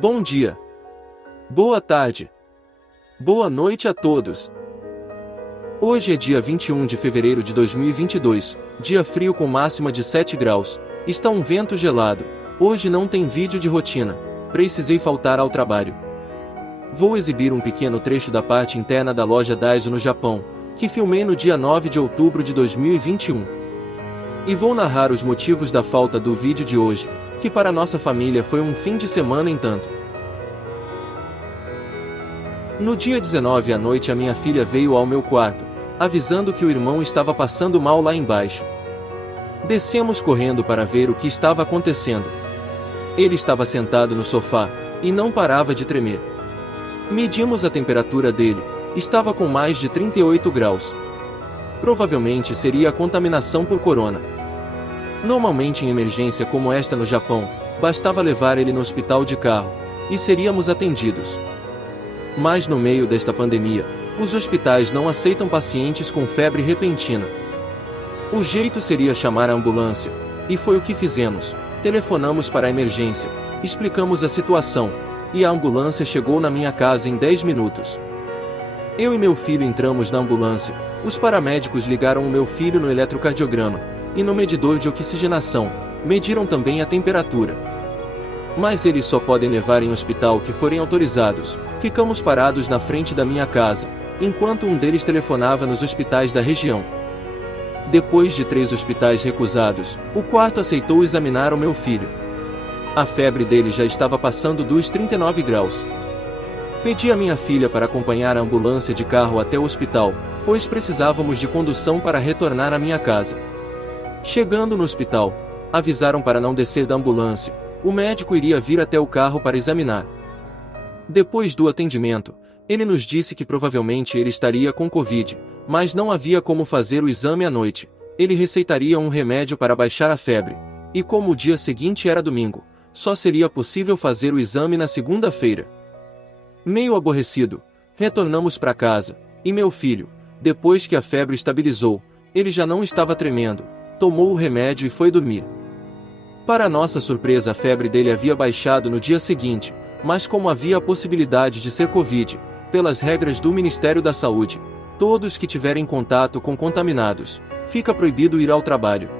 Bom dia. Boa tarde. Boa noite a todos. Hoje é dia 21 de fevereiro de 2022, dia frio com máxima de 7 graus. Está um vento gelado. Hoje não tem vídeo de rotina. Precisei faltar ao trabalho. Vou exibir um pequeno trecho da parte interna da loja Daiso no Japão, que filmei no dia 9 de outubro de 2021. E vou narrar os motivos da falta do vídeo de hoje, que para nossa família foi um fim de semana em tanto. No dia 19 à noite a minha filha veio ao meu quarto, avisando que o irmão estava passando mal lá embaixo. Descemos correndo para ver o que estava acontecendo. Ele estava sentado no sofá, e não parava de tremer. Medimos a temperatura dele, estava com mais de 38 graus. Provavelmente seria a contaminação por corona. Normalmente em emergência como esta no Japão, bastava levar ele no hospital de carro, e seríamos atendidos. Mas no meio desta pandemia, os hospitais não aceitam pacientes com febre repentina. O jeito seria chamar a ambulância, e foi o que fizemos. Telefonamos para a emergência, explicamos a situação, e a ambulância chegou na minha casa em 10 minutos. Eu e meu filho entramos na ambulância, os paramédicos ligaram o meu filho no eletrocardiograma, e no medidor de oxigenação, mediram também a temperatura. Mas eles só podem levar em hospital que forem autorizados. Ficamos parados na frente da minha casa, enquanto um deles telefonava nos hospitais da região. Depois de 3 hospitais recusados, o quarto aceitou examinar o meu filho. A febre dele já estava passando dos 39 graus. Pedi a minha filha para acompanhar a ambulância de carro até o hospital, pois precisávamos de condução para retornar à minha casa. Chegando no hospital, avisaram para não descer da ambulância. O médico iria vir até o carro para examinar. Depois do atendimento, ele nos disse que provavelmente ele estaria com Covid, mas não havia como fazer o exame à noite. Ele receitaria um remédio para baixar a febre, e como o dia seguinte era domingo, só seria possível fazer o exame na segunda-feira. Meio aborrecido, retornamos para casa, e meu filho, depois que a febre estabilizou, ele já não estava tremendo, tomou o remédio e foi dormir. Para nossa surpresa, a febre dele havia baixado no dia seguinte, mas como havia a possibilidade de ser Covid, pelas regras do Ministério da Saúde, todos que tiverem contato com contaminados, fica proibido ir ao trabalho.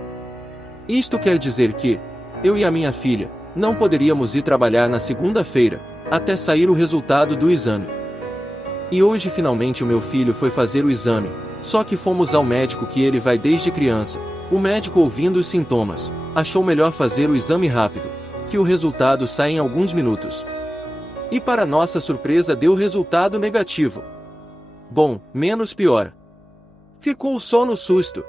Isto quer dizer que, eu e a minha filha, não poderíamos ir trabalhar na segunda-feira, até sair o resultado do exame. E hoje finalmente o meu filho foi fazer o exame, só que fomos ao médico que ele vai desde criança. O médico, ouvindo os sintomas, achou melhor fazer o exame rápido, que o resultado sai em alguns minutos. E para nossa surpresa deu resultado negativo. Bom, menos pior. Ficou só no susto.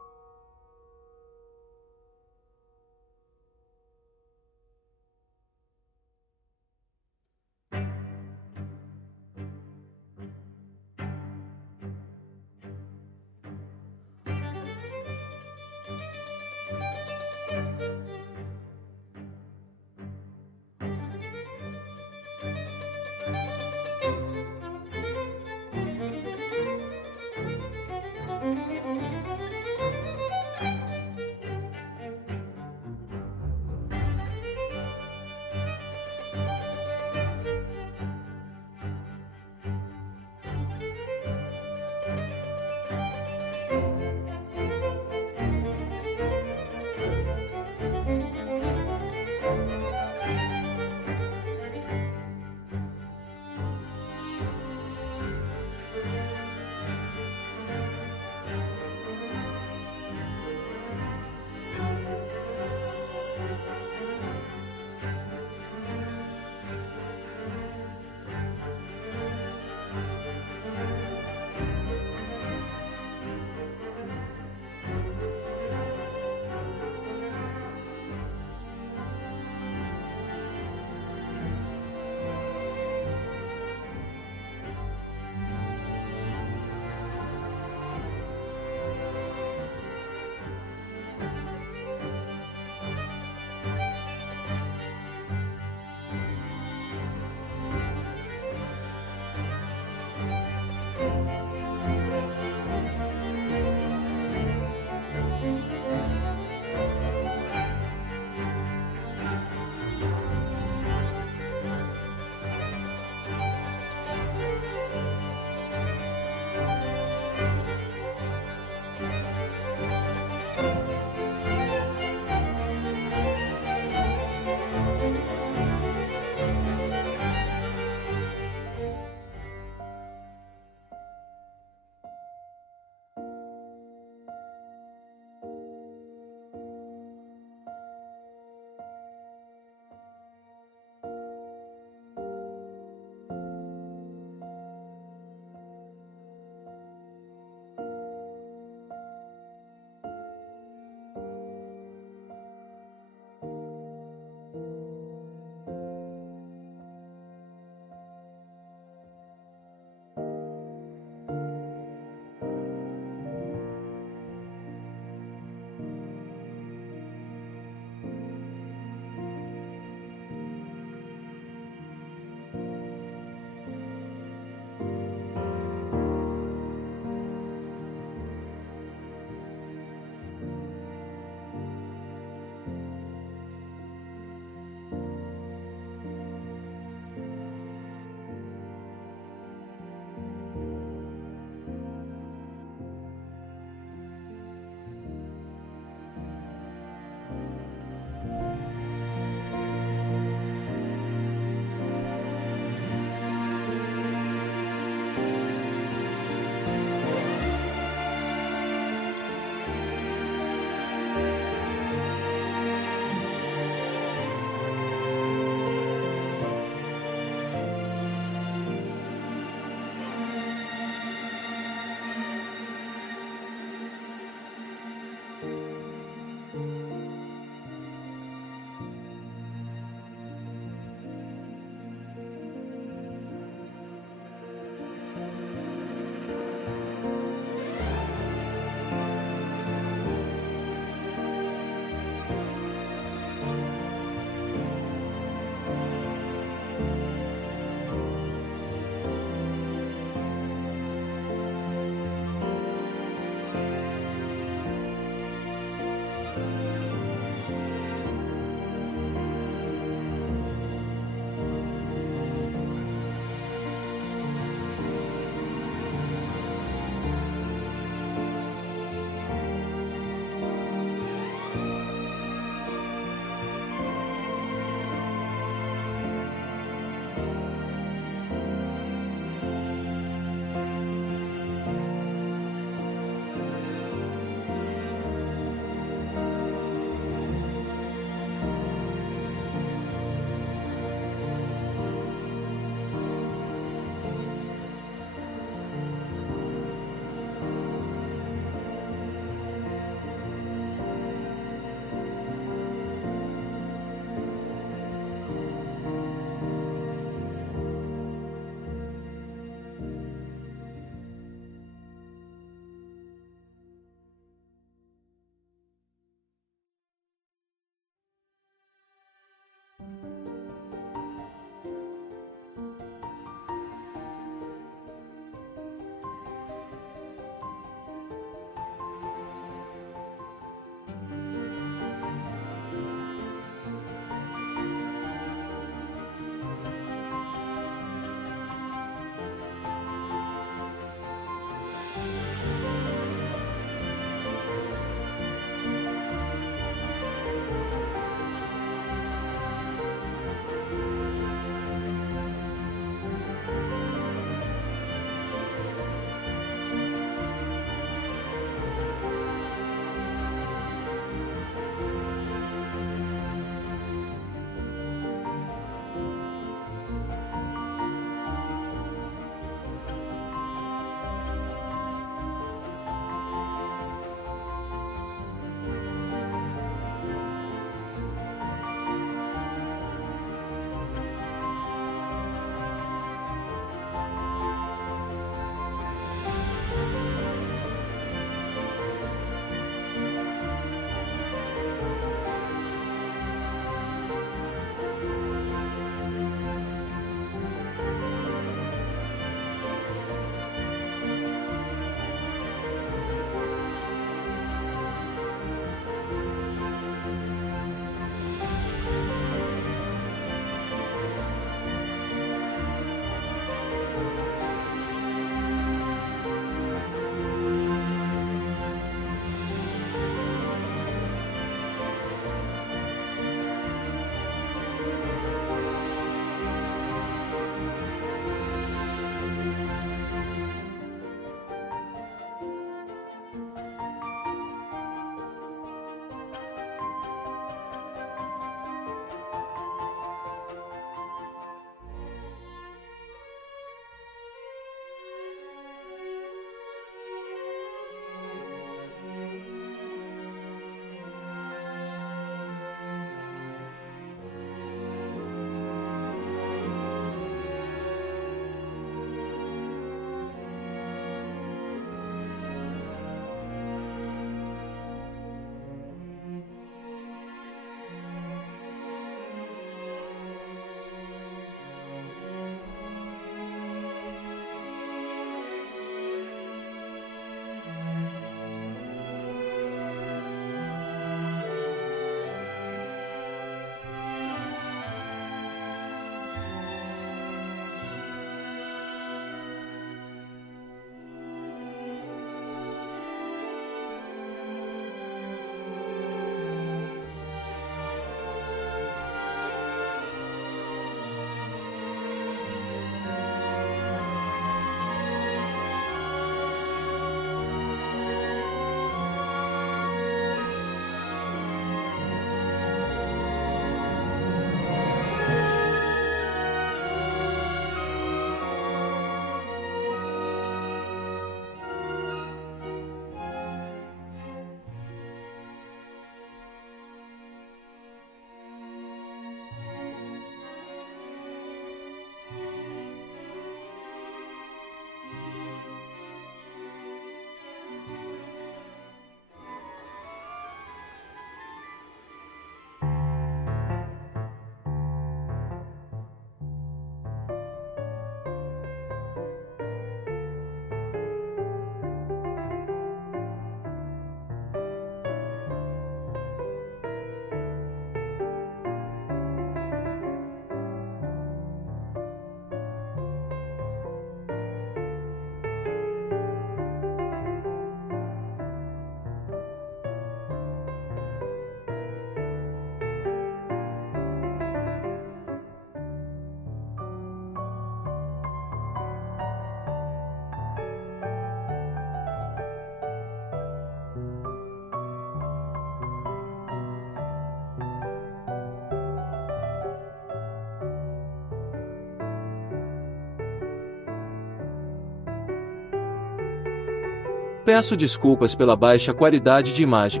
Peço desculpas pela baixa qualidade de imagem.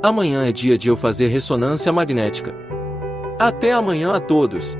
Amanhã é dia de eu fazer ressonância magnética. Até amanhã a todos!